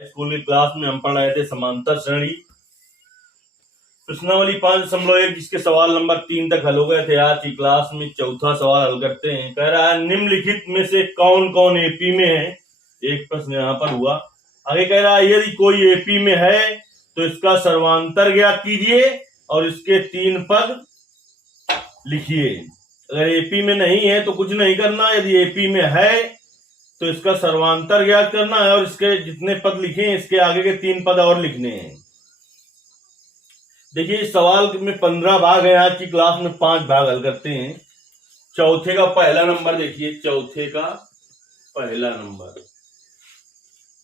School की class में हम पढ़ रहे थे समांतर श्रेणी प्रश्नावली 5.1 जिसके सवाल नंबर 3 तक हल हो गए थे। आज की क्लास में चौथा सवाल हल करते हैं। कह रहा है निम्नलिखित में से कौन कौन एपी में है। एक प्रश्न यहाँ पर हुआ। आगे कह रहा है यदि कोई एपी में है तो इसका सर्वांतर ज्ञात कीजिए और इसके 3 पद लिखिए। अगर एपी में नहीं है तो कुछ नहीं करना, यदि एपी में है तो इसका सर्वांतर ज्ञात करना है और इसके जितने पद लिखे हैं इसके आगे के 3 पद और लिखने हैं। देखिए इस सवाल में 15 भाग है। आज की क्लास में 5 भाग हल करते हैं। चौथे का पहला नंबर देखिए, चौथे का पहला नंबर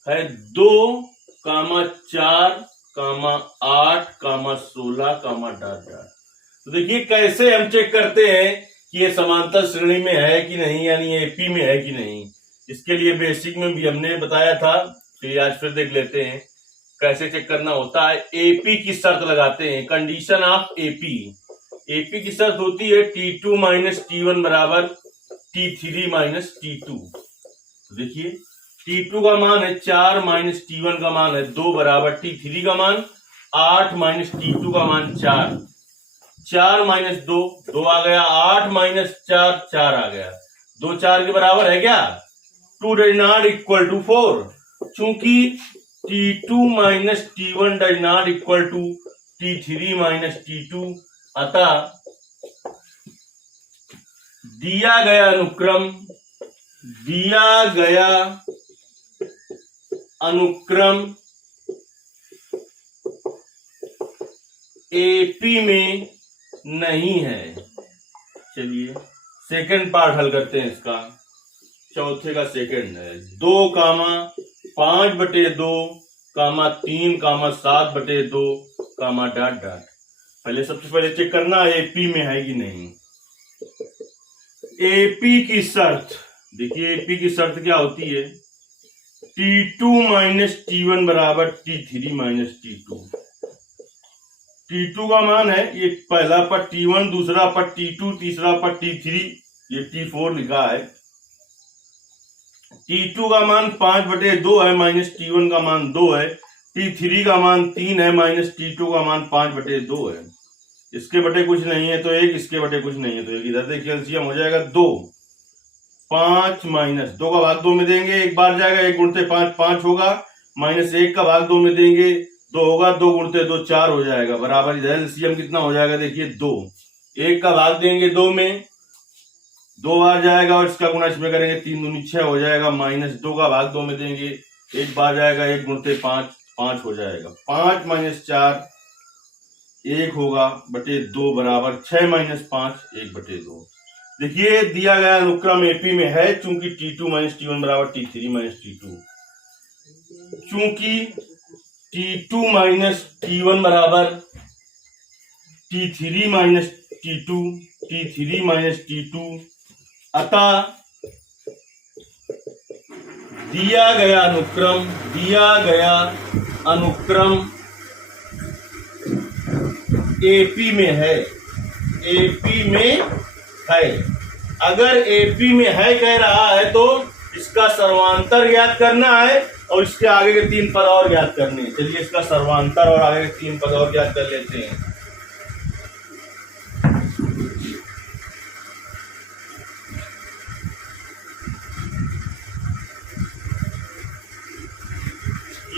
है 2, 4, 8, 16, ... तो देखिए कैसे हम चेक करते हैं कि ये समांतर श्रेणी में है कि नहीं, यानी एपी में है कि नहीं। इसके लिए बेसिक में भी हमने बताया था, तो आज फिर देख लेते हैं कैसे चेक करना होता है। एपी की शर्त लगाते हैं, कंडीशन ऑफ एपी। एपी की शर्त होती है T2 माइनस T1 बराबर T3 माइनस T2। देखिए T2 का मान है 4 माइनस T1 का मान है 2 बराबर T3 का मान 8 माइनस T2 का मान 4। 4 माइनस 2 2 आ गया, 8 माइनस 4 4 आ गया। 2 4 के बराबर है क्या? 2 डज नॉट इक्वल टू 4। चूंकि T2 minus T1 does not equal to T3 minus T2, अतः दिया गया अनुक्रम एपी में नहीं है। चलिए सेकंड पार्ट हल करते हैं इसका। चौथे का सेकंड है 2, 5/2, 3, 7/2, ... सबसे पहले चेक करना एपी में है कि नहीं। एपी की शर्त देखिए, एपी की शर्त क्या होती है? T2 माइनस T1 बराबर T3 माइनस T2। T2 का मान है ये पहला पद T1, दूसरा पद T2, तीसरा पद T3, ये T4 लिखा है। T2 का मान 5/2 है, माइनस T1 का मान 2 है, T3 का मान 3 है, माइनस T2 का मान 5/2 है। इसके बटे कुछ नहीं है तो 1, इसके बटे कुछ नहीं है तो 1। इधर देखिए एलसीएम हो जाएगा 2। 5 माइनस 2 का भाग 2 में देंगे, 1 बार जाएगा, 1 गुणते 5 5 होगा, माइनस 1 का भाग 2 में देंगे, 2 होगा, 2 गुणते 2 4 हो जाएगा, बराबर। इधर एलसीएम कितना हो जाएगा देखिए 2। 1 का भाग देंगे 2 में, 2 बार जाएगा और इसका गुणा इसमें करेंगे, 3 दूनी 6 हो जाएगा, माइनस 2 का भाग 2 में देंगे, 1 बार जाएगा, 1 गुणते 5 5 हो जाएगा। 5 माइनस 4 1 होगा बटे 2 बराबर 6 माइनस 5 1/2। देखिए दिया गया अनुक्रम एपी में है चूंकि T2 माइनस T1 बराबर T3 माइनस T2। चूंकि T2 माइनस T1 बराबर T3 minus T2, T3 minus T2, अतः दिया गया अनुक्रम एपी में है। एपी में है। अगर एपी में है कह रहा है तो इसका सर्वांतर ज्ञात करना है और इसके आगे के 3 पद और ज्ञात करने हैं। चलिए इसका सर्वांतर और आगे के 3 पद और ज्ञात कर लेते हैं।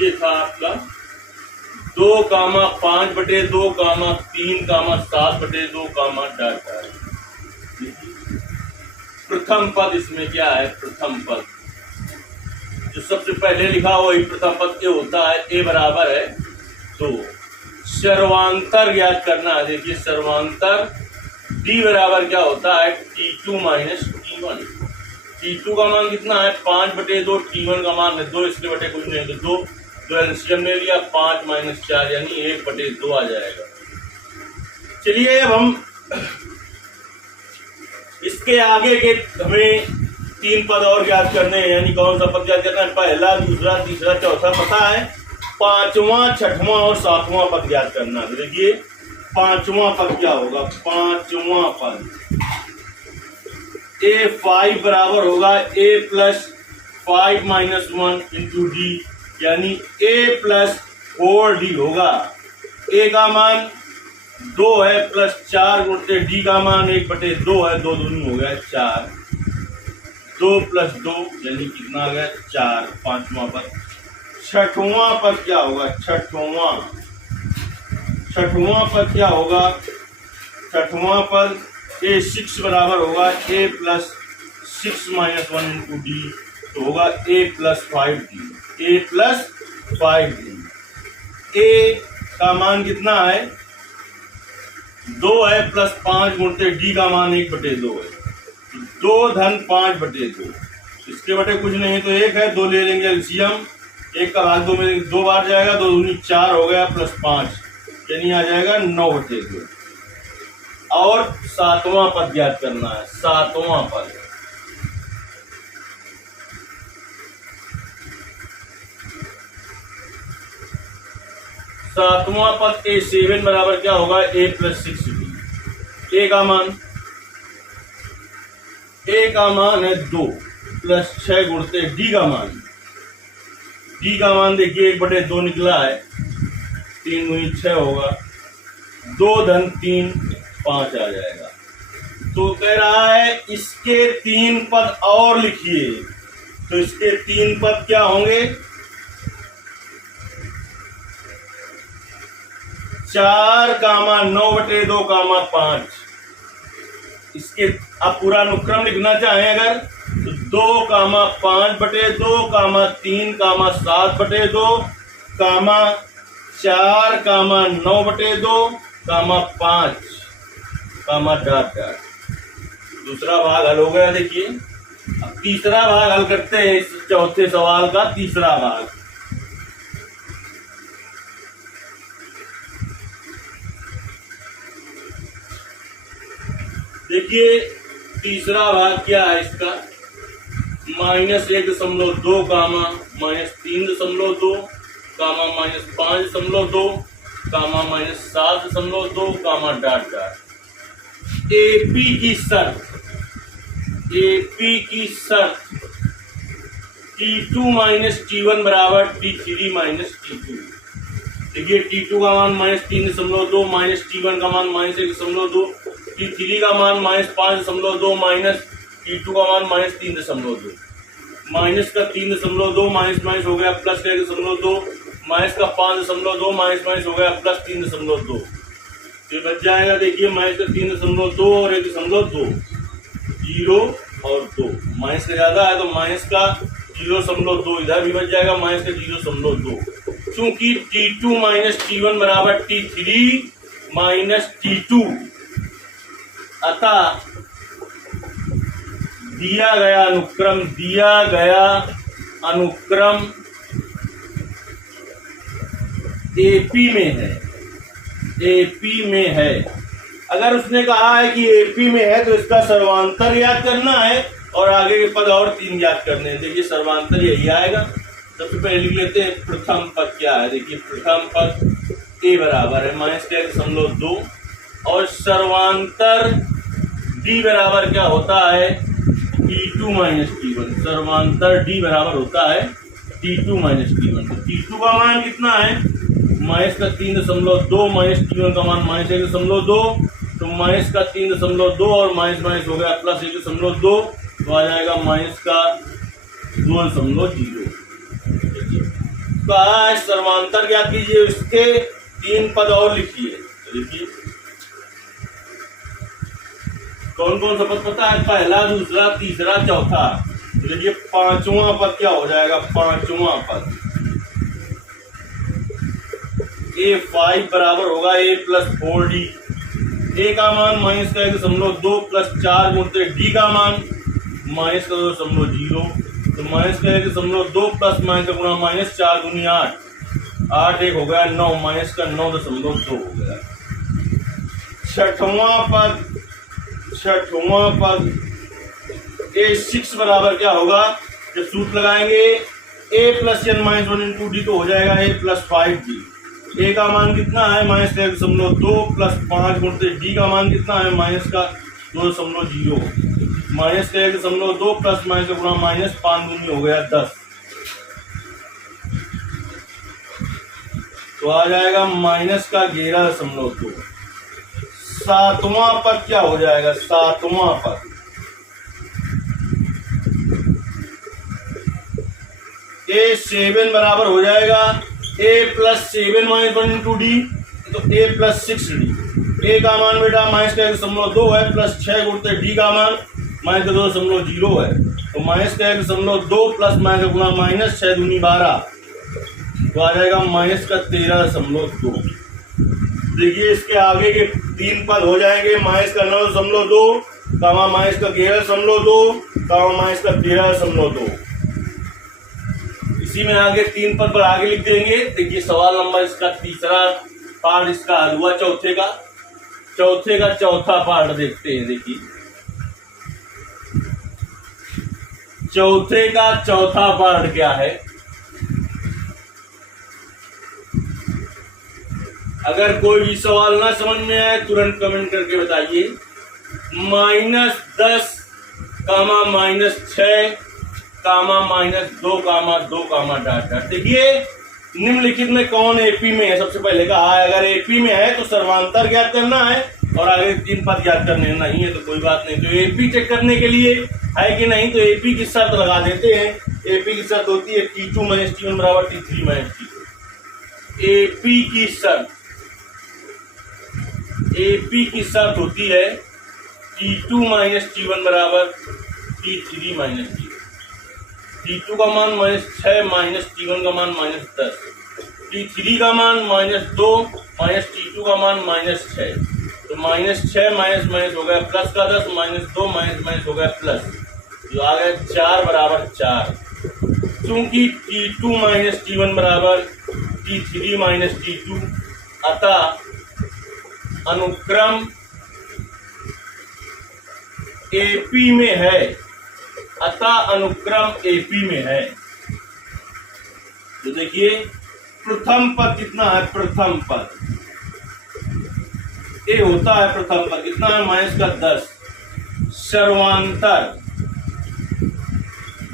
ये था आपका 2, 5/2, 3, 7/2, ... प्रथम पद इसमें क्या है? प्रथम पद जो सबसे पहले लिखा हुआ वही प्रथम पद क्या होता है? ए बराबर है 2। सर्वांतर ज्ञात करना है। देखिए सर्वांतर डी बराबर क्या होता है? T2 minus T1। T2 का मान कितना है? 5/2, T1 का मान है 2, इसके बटे कुछ नहीं तो 2 एलसीएम ले लिया, 5 माइनस 4 यानी 1/2 आ जाएगा। चलिए अब हम इसके आगे के हमें 3 पद और ज्ञात करने हैं। यानी कौन सा पद ज्ञात करना है? पहला, दूसरा, तीसरा, चौथा पता है, 5वां, 6वां और 7वां पद ज्ञात करना है। देखिए 5वां पद क्या होगा? 5वां पद A5 बराबर होगा A plus 5 minus 1 into D यानी a प्लस 4d होगा। a का मान 2 है प्लस 4 गुणते d का मान 1/2 है, 2 दूनी हो गया 4, 2 प्लस 2 यानी कितना आ गया 4, पांचवा पद। छठवां पद क्या होगा? छठवां पद क्या होगा? छठवां पद a6 बराबर होगा a plus 6 minus 1 into D, तो होगा a plus 5d, a plus 5d। a का मान कितना है? 2 है प्लस 5 गुणते d का मान 1/2 है, 2 धन 5/2, इसके बटे कुछ नहीं तो 1 है, 2 ले लेंगे एलसीएम, 1 का भाग 2 में 2 बार जाएगा, 2 दूनी 4 हो गया प्लस 5 यानी आ जाएगा 9/2। और सातवां पद ज्ञात करना है। सातवां पद a7 बराबर क्या होगा? a plus 6d। a का मान है 2 प्लस 6 गुणते d का मान देखिए 1/2 निकला है, 3 दूनी 6 होगा, 2 धन 3 5 आ जाएगा। तो कह रहा है इसके 3 पद और लिखिए, तो इसके 3 पद क्या होंगे? 4 कामा 9/2 कामा 5। इसके आप पूरा अनुक्रम लिखना चाहें अगर तो 2 कामा 5/2 कामा 3 कामा 7/2 कामा 4 कामा 9/2 कामा 5 कामा डॉट डॉट। दूसरा भाग हल हो गया। देखिए अब तीसरा भाग हल करते हैं इस चौथे सवाल का। तीसरा भाग देखिए, तीसरा भाग क्या है इसका? -1.2 कामा -3.2 कामा -5.2 कामा -7.2 कामा डॉट डॉट। एपी की शर्त T2 माइनस T1 बराबर T3 माइनस T2। देखिए T2 का मान -3.2 माइनस T1 का मान -1.2, T3 का मान -5.2 माइनस T2 का मान -3.2। माइनस का 3.2 माइनस हो गया प्लस का 1.2, माइनस का 5.2 माइनस हो गया प्लस 3.2। ये बच जाएगा। देखिए माइनस का 3.2 और 1.2, 0 और 2। माइनस का ज्यादा है तो माइनस का 0.2 इधर भी बच जाएगा, माइनस का 0.2। चूंकि T2 माइनस T1 बराबर T3 माइनस T2, अतः दिया गया अनुक्रम एपी में है। अगर उसने कहा है कि एपी में है तो इसका सर्वांतर याद करना है और आगे के पद और 3 याद करने हैं। देखिए सर्वांतर यही आएगा। सबसे पहले लिख लेते हैं प्रथम पद क्या है। देखिए प्रथम पद ए बराबर है -1.2 और सर्वांतर डी बराबर क्या होता है? T2 minus T1। सर्वांतर डी बराबर होता है T2 माइनस T1। तो T2 का मान कितना है? माइनस का 3.2 माइनस T1 का मान -1.2, तो माइनस का 3.2 और माइनस हो गया प्लस 1.2, तो आ जाएगा माइनस का 2.0। तो सर्वांतर क्या कीजिए, इसके 3 पद और लिखिए। देखिए कौन कौन सा पद पता है? पहला, दूसरा, तीसरा, चौथा। तो देखिए पांचवा पद क्या हो जाएगा? पांचवा पद A5 बराबर होगा A प्लस 4D। A का मान माइनस का 1.2 प्लस 4 गुणते D का मान माइनस का 2.0, तो माइनस का 1.2 प्लस माइनस का गुणा माइनस 4 दूनी 8, 8 1 हो गया 9, माइनस का 9.2 हो गया। छठवां पद A6 बराबर क्या होगा? जब सूत्र लगाएंगे A plus n minus 1 into D तो हो जाएगा A प्लस 5D। A का मान कितना है? माइनस का 1.2 प्लस 5 गुणते D का मान कितना है? माइनस का 2.0, माइनस का 1.2 प्लस माइनस का गुणा माइनस 5 दूनी हो गया 10। तो आ जाएगा माइनस का 11.2। सातवां पद क्या हो जाएगा? सातवां पद A7 बराबर हो जाएगा A plus 7 minus 1 into D, तो A प्लस 6D। A का मान बेटा -1.2 है, प्लस 6 गुणते डी का मान -2.0 है, तो -1.2 प्लस माइनस गुणा माइनस 6 दूनी 12, तो आ जाएगा माइनस का 13.2। देखिए इसके आगे के 3 पद हो जाएंगे, माइनस का 9.2 कामा माइनस का 11.2 कामा माइनस का 13.2। इसी में आगे 3 पद पर आगे लिख देंगे। देखिए सवाल नंबर इसका तीसरा पार्ट इसका हल हुआ। चौथे का चौथा पार्ट देखते हैं। देखिए चौथे का चौथा पार्ट क्या है? अगर कोई भी सवाल ना समझ में आए तुरंत कमेंट करके बताइए। -10 कामा -6 कामा -2 कामा 2 कामा डॉट डॉट। देखिए निम्नलिखित में कौन एपी में है? सबसे पहले कहा है अगर एपी में है तो सर्वांतर ज्ञात करना है और आगे 3 पद ज्ञात करने नहीं है तो कोई बात नहीं। तो एपी चेक करने के लिए है कि नहीं, तो एपी की शर्त लगा देते हैं। एपी की शर्त होती है T2 - T1 बराबर T3 - T2। एपी की शर्त होती है T2 - T1 बराबर T3 - T2। T2 का मान -6 माइनस T1 का मान -10, T3 का मान -2 माइनस T2 का मान -6, तो -6 माइनस हो गया प्लस का 10, -2 माइनस हो गया प्लस, जो आ गया 4 बराबर 4। क्योंकि T2 - T1 बराबर T3 - T2, अतः अनुक्रम एपी में है, तो देखिए प्रथम पद कितना है? प्रथम पद ए होता है, प्रथम पद कितना है? माइनस का 10। सर्वांतर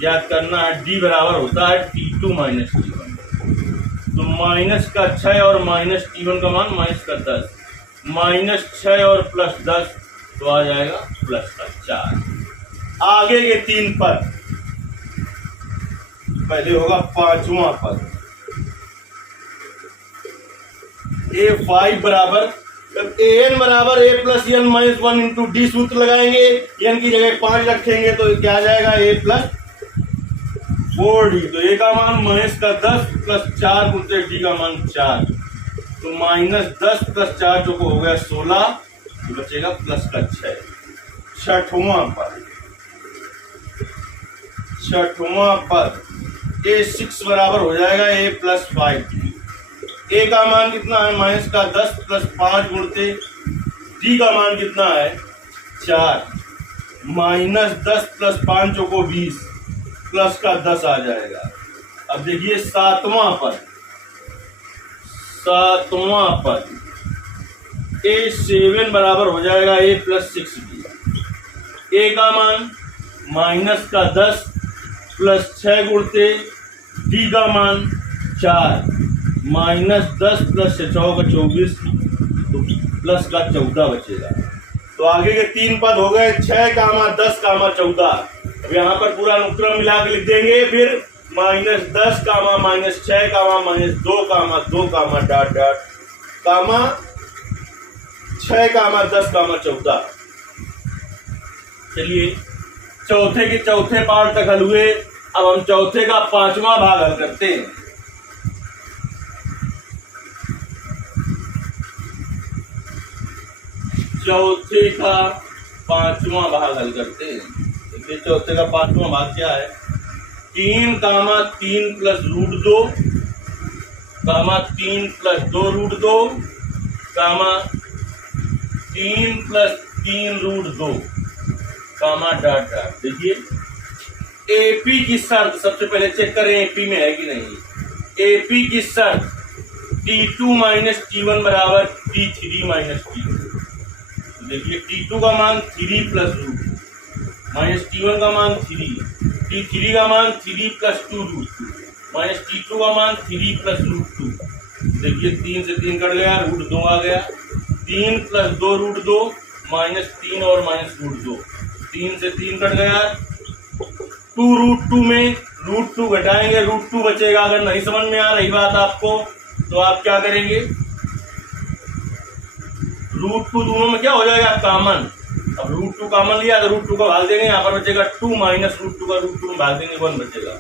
याद करना है, डी बराबर होता है T2 - T1, तो माइनस का 6 और माइनस T1 का मान माइनस का 10, -6 और +10, तो आ जाएगा प्लस का 4। आगे के 3 पद, पहले होगा पांचवा पद A5 बराबर, जब AN बराबर A plus n minus 1 into D सूत्र लगाएंगे, n की जगह 5 रखेंगे तो क्या आ जाएगा? A प्लस 4D, तो A का मान माइनस का 10 प्लस 4 गुणते D का मान 4, तो -10 प्लस 4 जो हो गया 16, तो बचेगा प्लस का 6। छठवां पद A6 बराबर हो जाएगा A प्लस 5D। A का मान कितना है? माइनस का 10 प्लस 5 गुणते D का मान कितना है? 4, -10 प्लस 5 जो को 20 प्लस का 10 आ जाएगा। अब देखिए सातवां पद A7 बराबर हो जाएगा A प्लस 6D। A का मान माइनस का 10 प्लस 6 गुणते D का मान 4, -10 प्लस 6 का 24, तो प्लस का 14 बचेगा। तो आगे के 3 पद हो गए 6 कामा 10 कामा 14। अब यहाँ पर पूरा अनुक्रम मिला के लिख देंगे। फिर -10 कामा -6 कामा -2 कामा 2 कामा डॉट डॉट कामा 6 कामा 10 कामा 14। चलिए चौथे के चौथे पार्ट तक हल हुए। अब हम चौथे का पांचवा भाग हल करते हैं। चौथे का पांचवा भाग हल करते हैं। देखिए चौथे का पांचवा भाग क्या है? 3 कामा 3 प्लस √2 कामा 3 प्लस 2 √2 कामा 3 प्लस 3 √2 कामा डॉट डॉट। देखिए एपी की शर्त सबसे पहले चेक करें एपी में है कि नहीं। एपी की शर्त T2 - T1 बराबर T3 - T2। देखिए T2 का मान 3 प्लस √2 माइनस T1 का मान 3, T3 का मान 3 प्लस 2 √2 माइनस T2 का मान 3 प्लस √2 देखिए 3 से 3 कट गया, √2 आ गया। 3 + 2 √2 -3 और -√2। 3 से 3 कट गया। 2 √2 में √2 घटाएंगे, √2 बचेगा। अगर नहीं समझ में आ रही बात आपको तो आप क्या करेंगे, √2 दोनों में क्या हो जाएगा, कॉमन। अब √2 कॉमन लिया तो √2 का भाग देंगे, यहाँ पर बचेगा 2 - √2 का √2 में भाग देंगे 1 बचेगा।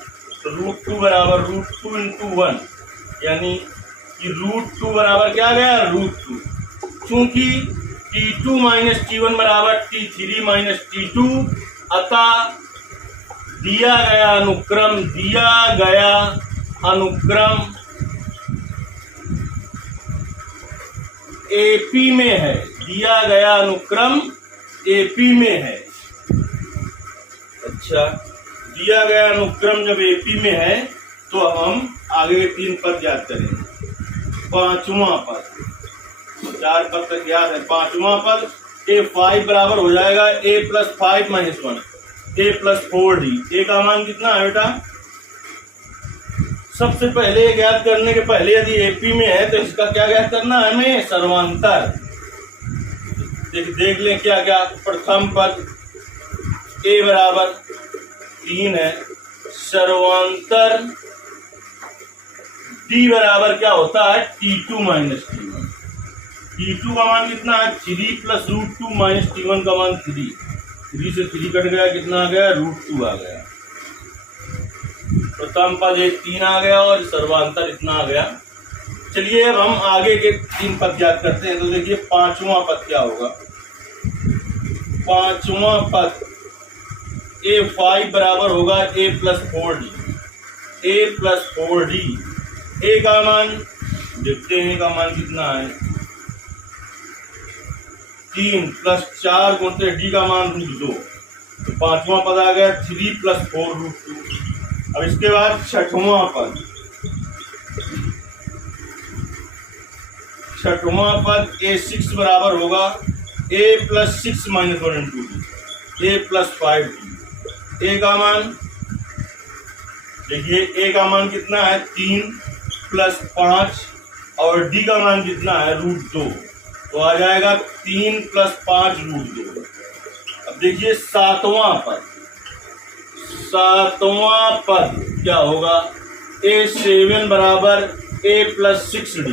तो √2 बराबर √2 × 1, यानी कि √2 बराबर क्या आ गया, √2। चूंकि T2 - T1 बराबर T3 - T2, अतः दिया गया अनुक्रम AP में है। दिया गया अनुक्रम AP में है। अच्छा, दिया गया अनुक्रम जब AP में है तो हम आगे के 3 पद याद करेंगे। 5वां पद, 4 पद तक याद है। 5वां पद A5 बराबर हो जाएगा A + 5 - 1 A + 4D। A का मान कितना है बेटा, सबसे पहले ज्ञात करने के पहले यदि AP में है तो इसका क्या ज्ञात करना है हमें, सर्वांतर। देख लें क्या क्या। प्रथम पद A बराबर 3 है, सर्वांतर D बराबर क्या होता है, T2 - T1। T2 का मान कितना है, 3 + √2 - T1 का मान 3। 3 से 3 कट गया, कितना आ गया, √2 आ गया। प्रथम पद 3 आ गया और सर्वांतर इतना आ गया। चलिए अब हम आगे के 3 पद याद करते हैं। तो देखिए 5वां पद क्या होगा। 5वां पद A5 बराबर होगा A + 4D। A + 4D। A का मान देखते हैं, का मान कितना है, 3 + 4 गुणित D का मान √2। तो 5वां पद आ गया 3 + 4 √2। अब इसके बाद 6वां पद। 6वां पद A6 बराबर होगा A + 6 - 1 × D A + 5D। A का मान देखिए, A का मान कितना है, 3 + 5 और D का मान कितना है, √2। तो आ जाएगा 3 + 5 √2। अब देखिए 7वां पद। 7वां पद क्या होगा, A7 बराबर A + 6D।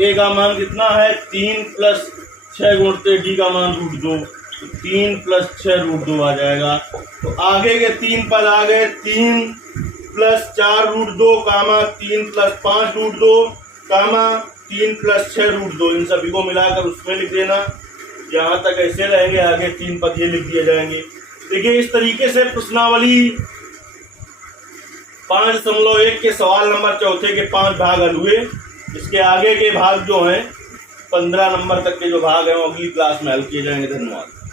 A का मान कितना है, 3 + 6 गुणित D का मान √2। तो 3 + 6 √2 आ जाएगा। तो आगे के 3 पद आ गए, 3 + 4 √2, 3 + 5 √2, 3 + 6 √2। इन सभी को मिलाकर उसमें लिख देना। यहाँ तक ऐसे रहेंगे, आगे 3 पद ये लिख दिए जाएंगे। देखिए इस तरीके से प्रश्नावली 5.1 के सवाल नंबर 4 के 5 भाग हल हुए। इसके आगे के भाग जो हैं 15 नंबर तक के जो भाग हैं वो अगली क्लास में हल किए जाएंगे। धन्यवाद।